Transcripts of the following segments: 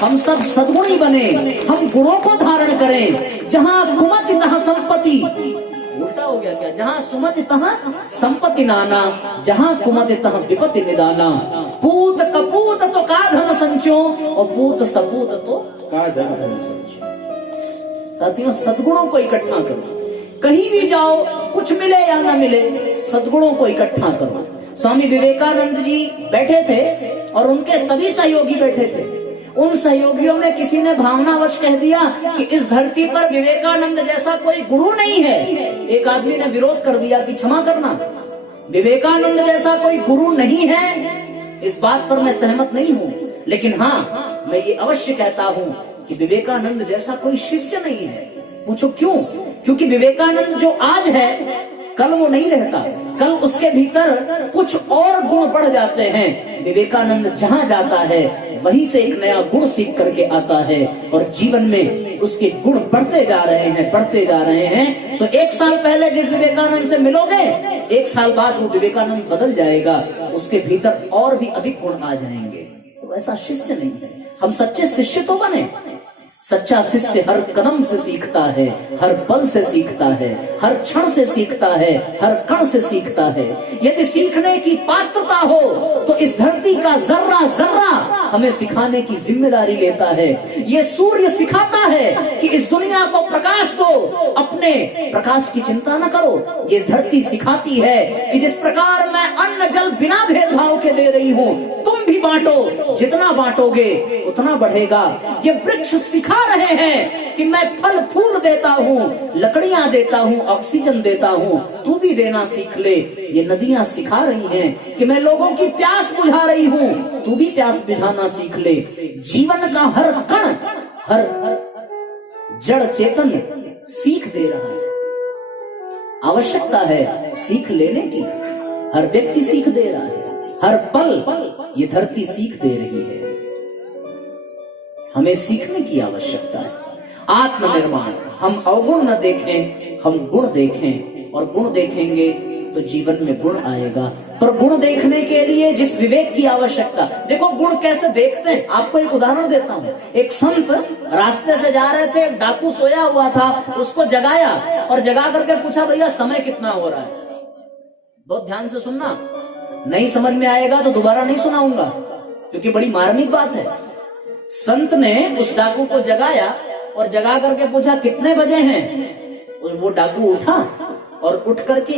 हम सब सद्गुणी बने, हम गुणों को धारण करें। जहां कुमति तहाँ संपत्ति, उल्टा हो गया क्या, जहां सुमति तहाँ संपत्ति नाना, जहां कुमति तहाँ विपत्ति निदाना। पूत कपूत तो का धन संचो, और पूत सपूत तो का धन संचो। साथियों, सद्गुणों को इकट्ठा करो। कहीं भी जाओ, कुछ मिले या ना मिले, सद्गुणों को इकट्ठा करो। स्वामी विवेकानंद जी बैठे थे और उनके सभी सहयोगी बैठे थे। उन सहयोगियों में किसी ने भावनावश कह दिया कि इस धरती पर विवेकानंद जैसा कोई गुरु नहीं है। एक आदमी ने विरोध कर दिया कि क्षमा करना, विवेकानंद जैसा कोई गुरु नहीं है, इस बात पर मैं सहमत नहीं हूं। लेकिन हाँ, मैं ये अवश्य कहता हूं कि विवेकानंद जैसा कोई शिष्य नहीं है। पूछो क्यों? क्योंकि विवेकानंद जो आज है, कल वो नहीं रहता। कल उसके भीतर कुछ और गुण बढ़ जाते हैं। विवेकानंद जहां जाता है, वहीं से एक नया गुण सीख करके आता है और जीवन में उसके गुण बढ़ते जा रहे हैं, बढ़ते जा रहे हैं। तो एक साल पहले जिस विवेकानंद से मिलोगे, एक साल बाद वो विवेकानंद बदल जाएगा, उसके भीतर और भी अधिक गुण आ जाएंगे। तो ऐसा शिष्य नहीं है। हम सच्चे शिष्य तो बने। सच्चा शिष्य हर कदम से सीखता है, हर पल से सीखता है, हर क्षण से सीखता है, हर कण से सीखता है। यदि सीखने की पात्रता हो तो इस धरती का जर्रा जर्रा हमें सिखाने की जिम्मेदारी लेता है। ये सूर्य सिखाता है कि इस दुनिया को प्रकाश दो, अपने प्रकाश की चिंता न करो। ये धरती सिखाती है कि जिस प्रकार मैं अन्न जल बिना भेदभाव के दे रही हूँ, तुम भी बांटो, जितना बांटोगे उतना बढ़ेगा। ये वृक्ष सिखा रहे हैं कि मैं फल फूल देता हूँ, लकड़ियां देता हूँ, ऑक्सीजन देता हूँ, तू भी देना सीख ले। ये नदियां सिखा रही हैं कि मैं लोगों की प्यास बुझा रही हूँ, तू भी प्यास बुझाना सीख ले। जीवन का हर कण, हर जड़ चेतन सीख दे रहा है। आवश्यकता है सीख लेने की। हर व्यक्ति सीख दे रहा है, हर पल ये धरती सीख दे रही है। हमें सीखने की आवश्यकता है। आत्मनिर्माण, हम अवगुण न देखें, हम गुण देखें, और गुण देखेंगे तो जीवन में गुण आएगा। पर गुण देखने के लिए जिस विवेक की आवश्यकता, देखो गुण कैसे देखते हैं। आपको एक उदाहरण देता हूँ। एक संत रास्ते से जा रहे थे, डाकू सोया हुआ था, उसको जगाया और जगा करके पूछा, भैया समय कितना हो रहा है? बहुत ध्यान से सुनना, नहीं समझ में आएगा तो दोबारा नहीं सुनाऊंगा, क्योंकि बड़ी मार्मिक बात है। संत ने उस डाकू को जगाया और जगा करके पूछा, कितने बजे हैं? और वो डाकू उठा और उठ करके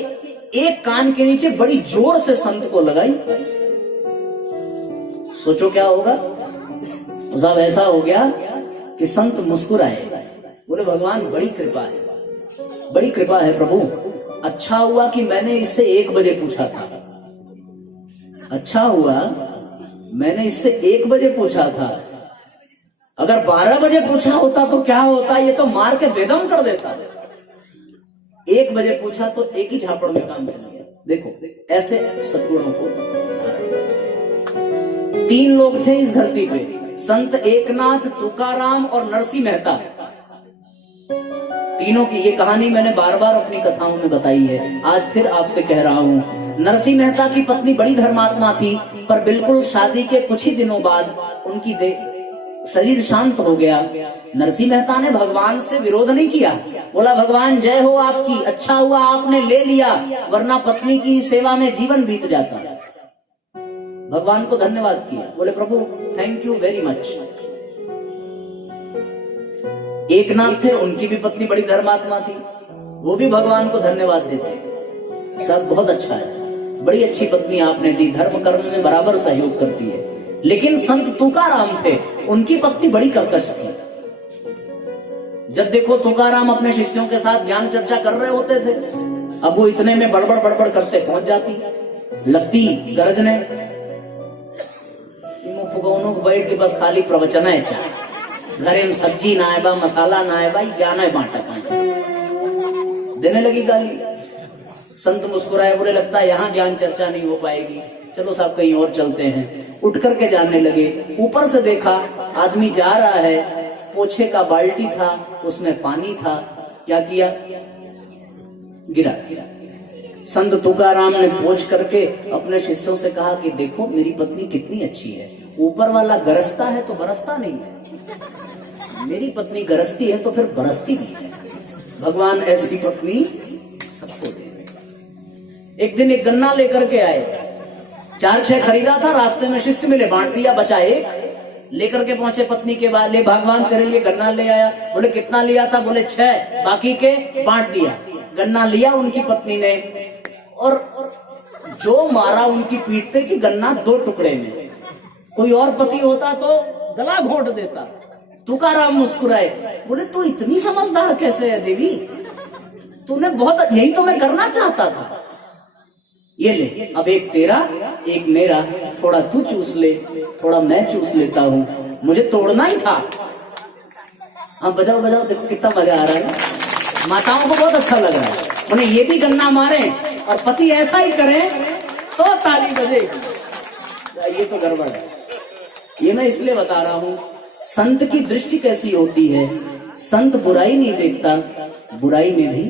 एक कान के नीचे बड़ी जोर से संत को लगाई। सोचो क्या होगा? साहब ऐसा हो गया कि संत मुस्कुराए, बोले भगवान बड़ी कृपा है, बड़ी कृपा है प्रभु। अच्छा हुआ कि मैंने इससे 1 बजे पूछा था। अच्छा हुआ मैंने इससे 1 बजे पूछा था। अगर 12 बजे पूछा होता तो क्या होता? ये तो मार के बेदम कर देता। 1 बजे पूछा तो एक ही झापड़ में काम चल गया। देखो ऐसे सद्गुणों को। 3 लोग थे इस धरती पे, संत एकनाथ, तुकाराम और नरसिंह मेहता। तीनों की ये कहानी मैंने बार बार अपनी कथाओं में बताई है, आज फिर आपसे कह रहा हूं। नरसिंह मेहता की पत्नी बड़ी धर्मात्मा थी, पर बिल्कुल शादी के कुछ ही दिनों बाद उनकी शरीर शांत हो गया। नरसिंह मेहता ने भगवान से विरोध नहीं किया, बोला भगवान जय हो आपकी, अच्छा हुआ आपने ले लिया, वरना पत्नी की सेवा में जीवन बीत जाता। भगवान को धन्यवाद किया, बोले प्रभु thank you very much. Eknath थे, उनकी भी पत्नी बड़ी धर्मात्मा थी, वो भी भगवान को धन्यवाद देते। सब बहुत अच्छा है, बड़ी अच्छी पत्नी आपने दी, धर्म कर्म में बराबर सहयोग करती है। लेकिन संत तुकाराम थे, उनकी पत्नी बड़ी कर्कश थी। जब देखो तुकाराम अपने शिष्यों के साथ ज्ञान चर्चा कर रहे होते थे, अब वो इतने में बड़बड़ बड़बड़ करते पहुंच जाती, लगती गरजने। बैठ के बस खाली प्रवचन है, घरे में सब्जी ना है बा, मसाला ना है भाई, ज्ञान है बांटा देने लगी गाली। संत मुस्कुराए, बुरे लगता है यहाँ ज्ञान चर्चा नहीं हो पाएगी, चलो साहब कहीं और चलते हैं। उठ करके जाने लगे। ऊपर से देखा आदमी जा रहा है, पोछे का बाल्टी था, उसमें पानी था, क्या किया? गिरा। संत तुकाराम ने पोंछ करके अपने शिष्यों से कहा कि देखो मेरी पत्नी कितनी अच्छी है, ऊपर वाला गरजता है तो बरसता नहीं है, मेरी पत्नी गरजती है तो फिर बरसती भी है। भगवान ऐसी पत्नी सबको दे। एक दिन एक गन्ना लेकर के आए, 4-6 खरीदा था, रास्ते में शिष्य मिले, बांट दिया, बचा एक। लेकर के पहुंचे पत्नी के बाद, ले भगवान तेरे लिए गन्ना ले आया। बोले कितना लिया था? बोले 6, बाकी के बांट दिया। गन्ना लिया उनकी पत्नी ने और जो मारा उनकी पीठ पे कि गन्ना 2 टुकड़े में। कोई और पति होता तो गला घोंट देता। तुकाराम मुस्कुराए, बोले तू इतनी समझदार कैसे है देवी, तूने बहुत, यही तो मैं करना चाहता था। ये ले, अब एक तेरा एक मेरा, थोड़ा तू चूस ले, थोड़ा मैं चूस लेता हूं, मुझे तोड़ना ही था। हाँ बजाओ बजाओ, देखो कितना मजा आ रहा है, माताओं को बहुत अच्छा लग रहा है। उन्हें ये भी गन्ना मारे और पति ऐसा ही करे तो ताली बजेगी। ये तो गड़बड़ है। ये मैं इसलिए बता रहा हूं, संत की दृष्टि कैसी होती है। संत बुराई नहीं देखता, बुराई में भी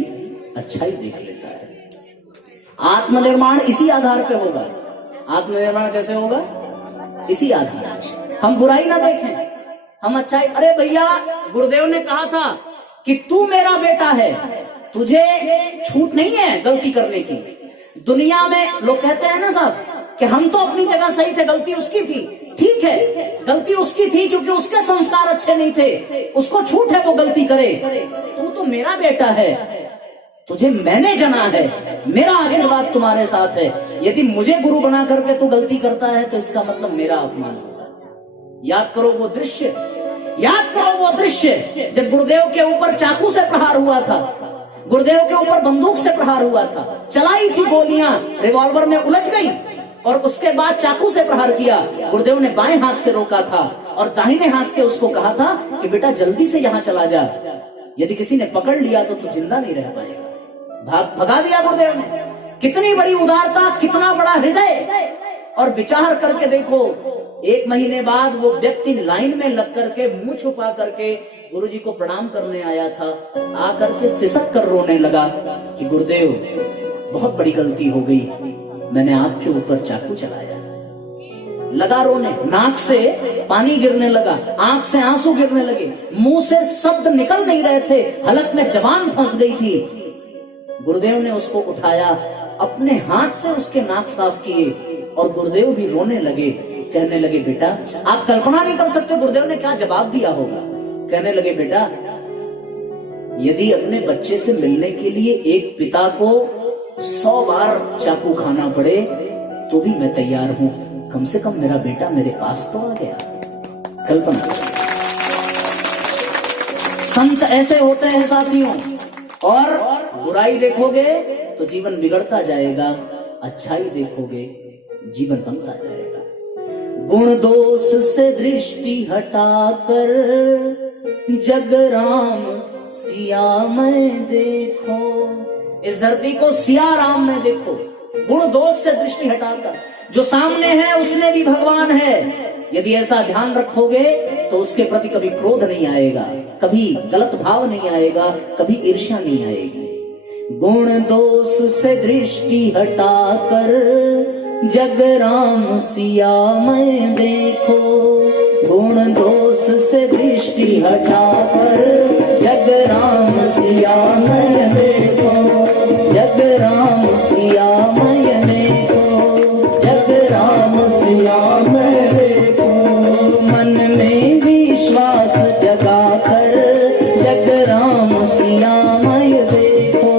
अच्छाई देख लेता है। आत्मनिर्माण इसी आधार पे होगा। आत्मनिर्माण कैसे होगा? इसी आधार पे। हम बुराई ना देखें, हम अच्छाई। अरे भैया, गुरुदेव ने कहा था कि तू मेरा बेटा है, तुझे छूट नहीं है गलती करने की। दुनिया में लोग कहते हैं ना साहब कि हम तो अपनी जगह सही थे, गलती उसकी थी। ठीक है, गलती उसकी थी क्योंकि उसके संस्कार अच्छे नहीं थे, उसको छूट है वो गलती करे। तू तो मेरा बेटा है, तुझे मैंने जना है, मेरा आशीर्वाद तुम्हारे साथ है। यदि मुझे गुरु बना करके तू गलती करता है तो इसका मतलब मेरा अपमान होगा। याद करो वो दृश्य, याद करो वो दृश्य जब गुरुदेव के ऊपर चाकू से प्रहार हुआ था, गुरुदेव के ऊपर बंदूक से प्रहार हुआ था, चलाई थी गोलियां, रिवॉल्वर में उलझ गई और उसके बाद चाकू से प्रहार किया। गुरुदेव ने बाएं हाथ से रोका था और दाहिने हाथ से उसको कहा था कि बेटा जल्दी से यहां चला जा, यदि किसी ने पकड़ लिया तो तू जिंदा नहीं रह पाएगा। भगा दिया गुरुदेव ने। कितनी बड़ी उदारता, कितना बड़ा हृदय। और विचार करके देखो, 1 महीने बाद वो व्यक्ति लाइन में लग करके मुंह छुपा करके गुरुजी को प्रणाम करने आया था, आकर के सिसक कर रोने लगा कि गुरुदेव बहुत बड़ी गलती हो गई, मैंने आपके ऊपर चाकू चलाया। लगा रोने, नाक से पानी गिरने लगा, आंख से आंसू गिरने लगे, मुंह से शब्द निकल नहीं रहे थे, हलक में जबान फंस गई थी। गुरुदेव ने उसको उठाया, अपने हाथ से उसके नाक साफ किए और गुरुदेव भी रोने लगे। कहने लगे बेटा, आप कल्पना नहीं कर सकते गुरुदेव ने क्या जवाब दिया होगा। कहने लगे बेटा, यदि अपने बच्चे से मिलने के लिए एक पिता को 100 बार चाकू खाना पड़े तो भी मैं तैयार हूं, कम से कम मेरा बेटा मेरे पास तो आ गया। कल्पना करो। संत ऐसे होते हैं साथियों। और बुराई देखोगे तो जीवन बिगड़ता जाएगा, अच्छाई देखोगे जीवन बनता जाएगा। गुण दोष से दृष्टि हटाकर जग राम सिया में देखो। इस धरती को सिया राम में देखो, गुण दोष से दृष्टि हटाकर। जो सामने है उसमें भी भगवान है। यदि ऐसा ध्यान रखोगे तो उसके प्रति कभी क्रोध नहीं आएगा, कभी गलत भाव नहीं आएगा, कभी ईर्ष्या नहीं आएगी। गुण दोष से दृष्टि हटाकर जग राम सिया में देखो। गुण दोष से दृष्टि हटाकर जग राम सिया में देखो। जग राम सिया में देखो, जग राम सिया में देखो। मन में विश्वास जगाकर जग राम सिया में देखो।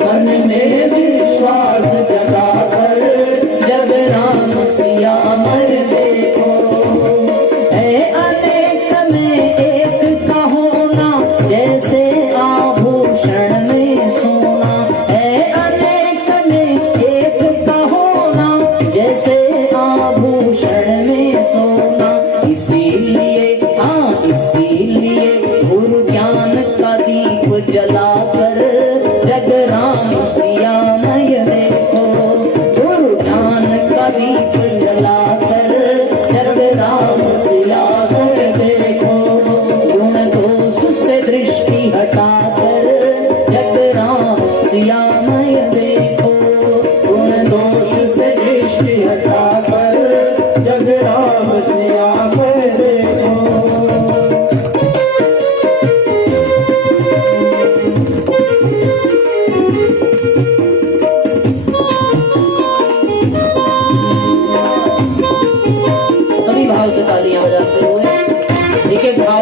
मन में विश्वास जगाकर जग राम सिया में देखो। है अनेक में एक का होना, जैसे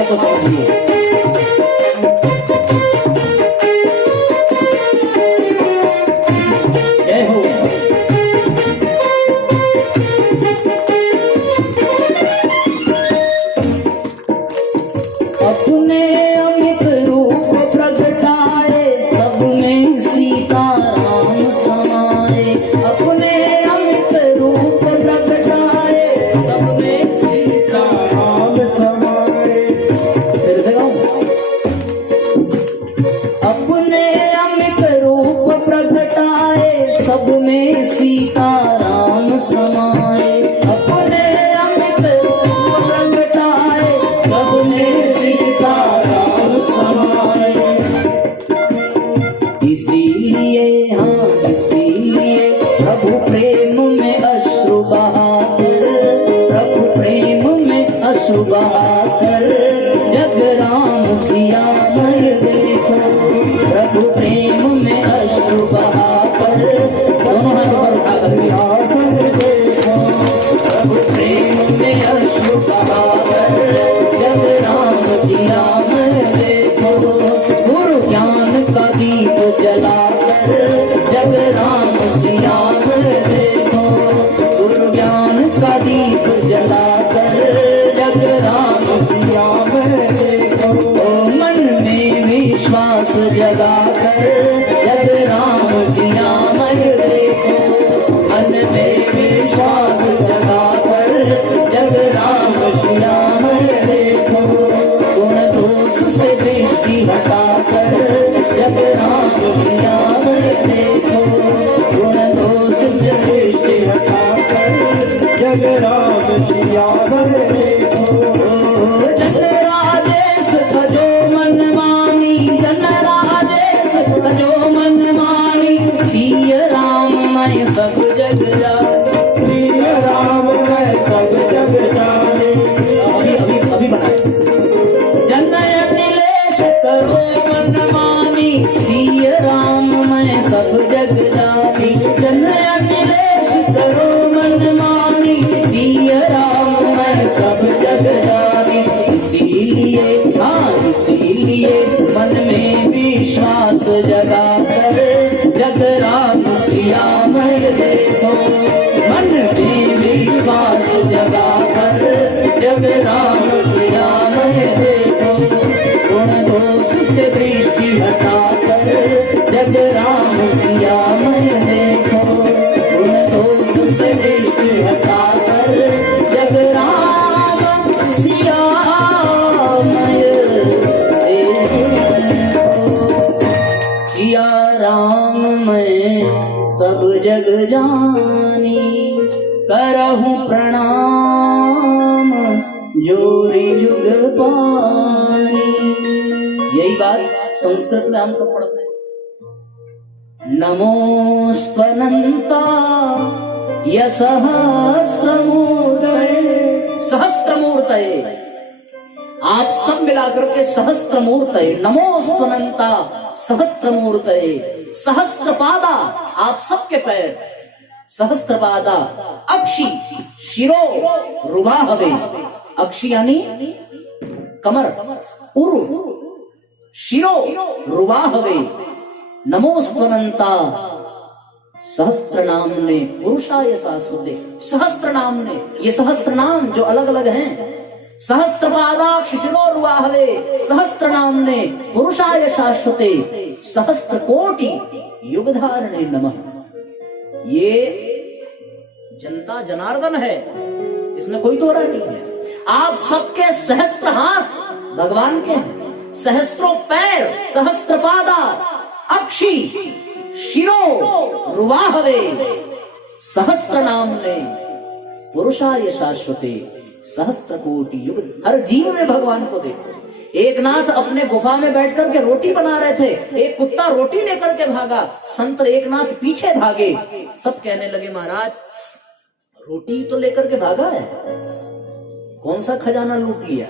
भाव को समझिए। जय हो। अपने अमित रूप प्रगटाए सब में सीताराम समाए। अपने अमित रूप प्रगटाए सब में सीताराम समाए। फिर से गाऊं। अपने अमित रूप प्रगटाए सब में सीताराम समाए। अपने अमित रूप प्रगटाए सब में सीताराम समाए। इसीलिए हाँ इसीलिए प्रभु प्रेम में अश्रु बहाकर, प्रभु प्रेम में अश्रु बहाकर जग राम सिया मय देखो। प्रभु प्रेम में अश्रु बहाकर, दोनों हाथ ऊपर उठाकर देखो। प्रभु प्रेम में अश्रु बहाकर जग राम सिया मय देखो। गुरु ज्ञान का दीप जलाकर जग राम सिया मय देखो। गुरु ज्ञान का दीप जलाकर जग राम सिया मय देखो। मन में विश्वास जगाकर जग राम सिया मय देखो। मन में विश्वास जगाकर जग राम सिया मय देखो। गुण दोष से दृष्टि हटाकर जग राम सिया मय देखो। गुण दोष से दृष्टि हटाकर जग राम सिया मय देखो। जन राजेश तजो मन मानी, जन राजेश तजो मन मानी। सिय राम मैं सब जग जानी, सिय राम मैं सब जग जानी। अभी बनाए। जन अनिलेश करो मन मानी, सिय राम मैं सब जग जानी। जन अनिलेश करो मन मानी, सिय राम मैं सब जग जानी। इसीलिए हाँ इसीलिए मन में विश्वास जगाकर जग राम सिया मय देखो। मन में विश्वास जगाकर जग राम सिया मय देखो। गुण दोष से दृष्टि हटाकर जग राम सिया मय देखो। गुण दोष से दृष्टि हटाकर जग राम सिया मय देखो। सिया राम मैं सब जग जानी, करहूं प्रणाम जोरी जुग पानी। यही बात संस्कृत में हम सब पढ़ते हैं। नमोस्त्वनंता सहस्त्रमूर्तये, सहस्त्रमूर्तये। आप सब मिलाकर के सहस्त्रमूर्तये, नमोस्त्वनंता सहस्त्रमूर्तये। सहस्त्रपादा आप सबके पैर, सहस्त्रपादा। अक्षी शिरो रुबाहवे, अक्षी यानी कमर, उरु शिरो रुबाहवे। नमोस्त्वनंता सहस्त्र नाम ने पुरुषाय शाश्वते। सहस्त्र नाम ने, ये सहस्त्र नाम जो अलग अलग हैं, सहस्त्र पादाक्ष शिरोरुवाहवे, सहस्त्र नाम ने पुरुषाय शाश्वते। सहस्त्र कोटि युगधारणे नमः। ये जनता जनार्दन है, इसमें कोई दो राय नहीं है। आप सबके सहस्त्र हाथ भगवान के हैं, सहस्त्रों पैर, सहस्त्र पादा, अक्षी शिरो रुवाहवे। सहस्त्र नाम ने पुरुषाय शाश्वते, सहस्त्र कोटि युग। हर जीव में भगवान को देखो। एक नाथ अपने गुफा में बैठ करके रोटी बना रहे थे, एक कुत्ता रोटी लेकर के भागा, संत एक नाथ पीछे भागे। सब कहने लगे महाराज रोटी तो लेकर के भागा है, कौन सा खजाना लूट लिया।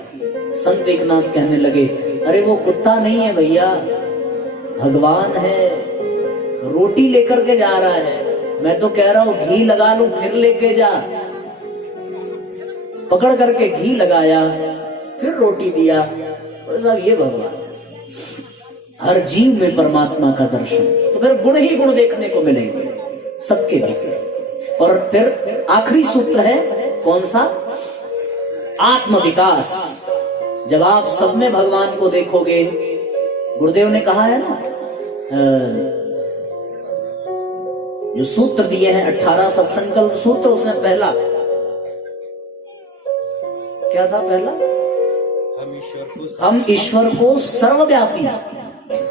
संत एक नाथ कहने लगे अरे वो कुत्ता नहीं है भैया, भगवान है, रोटी लेकर के जा रहा है। मैं तो कह रहा हूं घी लगा लूं फिर लेके जा। पकड़ करके घी लगाया, फिर रोटी दिया। तो साहब ये भगवान है। हर जीव में परमात्मा का दर्शन, तो फिर गुण ही गुण देखने को मिलेंगे सबके भीतर। और फिर आखिरी सूत्र है कौन सा? आत्म विकास। जब आप सब में भगवान को देखोगे, गुरुदेव ने कहा है ना, जो सूत्र दिए हैं 18 सत्संकल्प सूत्र, उसमें पहला क्या था? पहला हम ईश्वर को सर्वव्यापी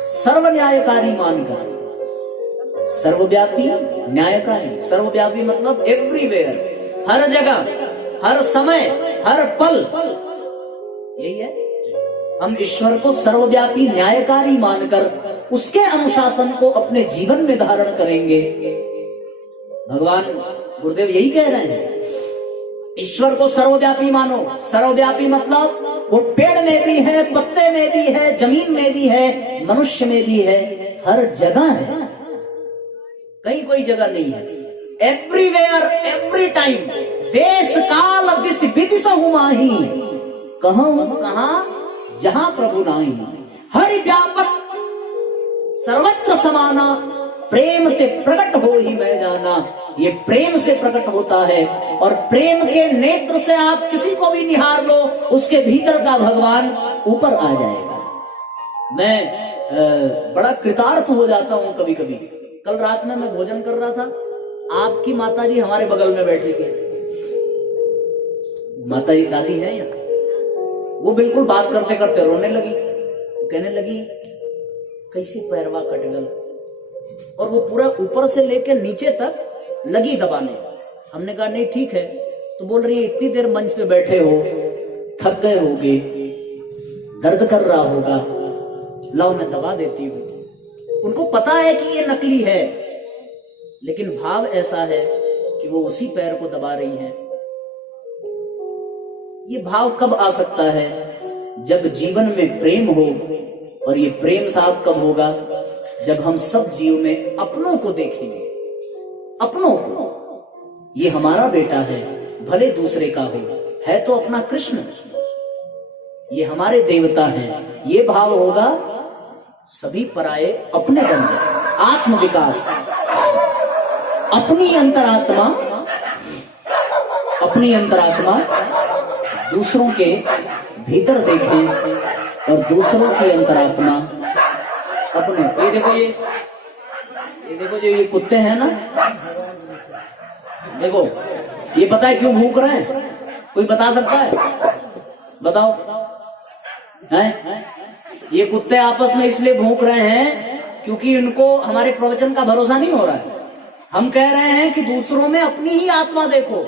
सर्व न्यायकारी मानकर, सर्वव्यापी न्यायकारी, सर्वव्यापी मतलब एवरीवेयर, हर जगह, हर समय, हर पल, यही है। हम ईश्वर को सर्वव्यापी न्यायकारी मानकर उसके अनुशासन को अपने जीवन में धारण करेंगे। भगवान गुरुदेव यही कह रहे हैं, ईश्वर को सर्वव्यापी मानो। सर्वव्यापी मतलब वो पेड़ में भी है, पत्ते में भी है, जमीन में भी है, मनुष्य में भी है, हर जगह है, कहीं कोई जगह नहीं है। एवरीवेयर, एवरी टाइम, देश काल दिस विदिश हुमाही, कहूं कहां जहां प्रभु नाई, हरि व्यापक सर्वत्र समाना, प्रेम ते प्रकट हो ही मैं जाना। ये प्रेम से प्रकट होता है, और प्रेम के नेत्र से आप किसी को भी निहार लो, उसके भीतर का भगवान ऊपर आ जाएगा। मैं बड़ा कृतार्थ हो जाता हूं कभी कभी। कल रात में मैं भोजन कर रहा था, आपकी माताजी हमारे बगल में बैठी थी। माताजी दादी है यहाँ, वो बिल्कुल बात करते करते रोने लगी, कहने लगी कैसे पैरवा कट गल, और वो पूरा ऊपर से लेकर नीचे तक लगी दबाने। हमने कहा नहीं ठीक है। तो बोल रही है इतनी देर मंच पे बैठे हो, थक गए होगे, दर्द कर रहा होगा, लाओ मैं दबा देती हूं। उनको पता है कि ये नकली है, लेकिन भाव ऐसा है कि वो उसी पैर को दबा रही है। ये भाव कब आ सकता है? जब जीवन में प्रेम हो, और ये प्रेम साहब कब होगा? जब हम सब जीव में अपनों को देखेंगे, अपनों को। ये हमारा बेटा है, भले दूसरे का हो, है तो अपना कृष्ण। ये हमारे देवता हैं, ये भाव होगा, सभी पराये अपने बन गए। आत्म विकास, अपनी अंतरात्मा, अपनी अंतरात्मा दूसरों के भीतर देखें, और दूसरों की अंतरात्मा अपने। ये देखो, ये देखो जो ये कुत्ते हैं ना, देखो ये पता है क्यों भूख रहे हैं? कोई बता सकता है? बताओ। हैं? ये कुत्ते आपस में इसलिए भूख रहे हैं क्योंकि इनको हमारे प्रवचन का भरोसा नहीं हो रहा है। हम कह रहे हैं कि दूसरों में अपनी ही आत्मा देखो।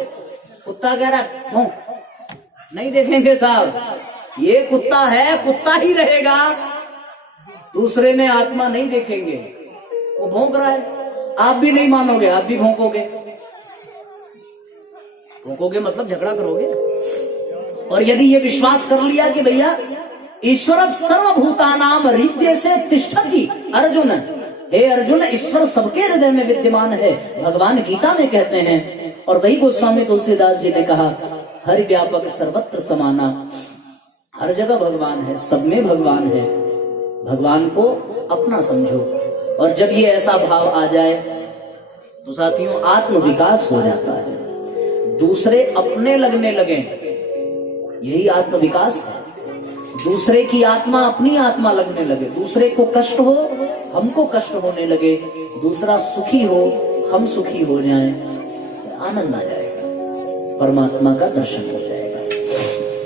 कुत्ता कह रहा है भौंक, नहीं देखेंगे साहब, ये कुत्ता है, कुत्ता ही रहेगा, दूसरे में आत्मा नहीं देखेंगे। वो भौंक रहा है, आप भी नहीं मानोगे, आप भी भौंकोगे। भौंकोगे मतलब झगड़ा करोगे। और यदि ये विश्वास कर लिया कि भैया ईश्वर सर्वभूतानाम हृदय से तिष्ठति अर्जुन, हे अर्जुन, ईश्वर सबके हृदय में विद्यमान है, भगवान गीता में कहते हैं। और वही गोस्वामी तुलसीदास जी ने कहा, हरि व्यापक सर्वत्र समाना, हर जगह भगवान है, सब में भगवान है। भगवान को अपना समझो। और जब ये ऐसा भाव आ जाए तो साथियों आत्म विकास हो जाता है, दूसरे अपने लगने लगे, यही आत्म विकास है। दूसरे की आत्मा अपनी आत्मा लगने लगे, दूसरे को कष्ट हो, हमको कष्ट होने लगे, दूसरा सुखी हो, हम सुखी हो जाएं, आनंद आ जाएगा, परमात्मा का दर्शन हो।